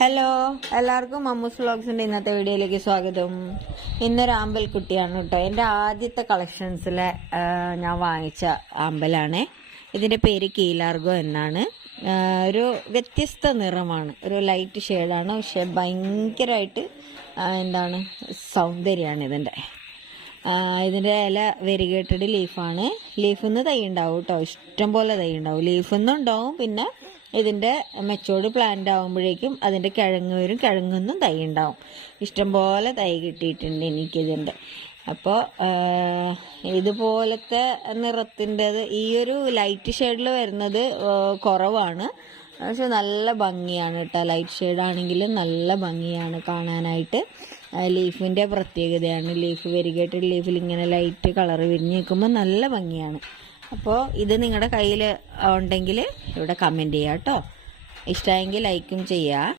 Hello, എല്ലാവർക്കും മമ്മൂസ് വ്ളോഗ്സിൻ്റെ ഇന്നത്തെ വീഡിയോയിലേക്ക് സ്വാഗതം. ഇന്നൊരു ആമ്പൽ കുട്ടിയാണ് കേട്ടോ. എൻ്റെ ആദ്യത്തെ കളക്ഷൻസിലെ ഞാൻ വാങ്ങിച്ച ആമ്പലാണ്. ഇതിൻ്റെ പേര് കീലാർഗോ എന്നാണ്. ഒരു വ്യത്യസ്ത നിറമാണ്, ഒരു ലൈറ്റ് ഷെയ്ഡാണ്. പക്ഷെ ഭയങ്കരമായിട്ട് സൗന്ദര്യമാണ് ഇതിൻ്റെ ഇല വെരിഗേറ്റഡ് ലീഫാണ്. ലീഫിൽ നിന്ന് തൈ ഉണ്ടാവും കേട്ടോ, ഇഷ്ടം പോലെ തൈ ഉണ്ടാവും. ലീഫിൽ നിന്നുണ്ടാവും, പിന്നെ ഇതിൻ്റെ മെച്ചോർഡ് പ്ലാന്റ് ആകുമ്പോഴേക്കും അതിൻ്റെ കിഴങ്ങ് വരും, കിഴങ്ങൊന്നും തൈ ഉണ്ടാവും. ഇഷ്ടംപോലെ തൈ കിട്ടിയിട്ടുണ്ട് എനിക്കിതിൻ്റെ. അപ്പോൾ ഇതുപോലത്തെ നിറത്തിൻ്റെത് ഈ ഒരു ലൈറ്റ് ഷെയ്ഡിൽ വരുന്നത് കുറവാണ്. പക്ഷെ നല്ല ഭംഗിയാണ് കേട്ടോ. ലൈറ്റ് ഷെയ്ഡാണെങ്കിലും നല്ല ഭംഗിയാണ് കാണാനായിട്ട്. ലീഫിൻ്റെ പ്രത്യേകതയാണ്. ലീഫ് വെരിഗേറ്റഡ് ലീഫിൽ ഇങ്ങനെ ലൈറ്റ് കളർ വിരിഞ്ഞ് നിൽക്കുമ്പോൾ നല്ല ഭംഗിയാണ്. അപ്പോൾ ഇത് നിങ്ങളുടെ കയ്യിൽ ഉണ്ടെങ്കിൽ ഇവിടെ കമൻറ്റ് ചെയ്യാം കേട്ടോ. ഇഷ്ടമായെങ്കിൽ ലൈക്കും ചെയ്യുക.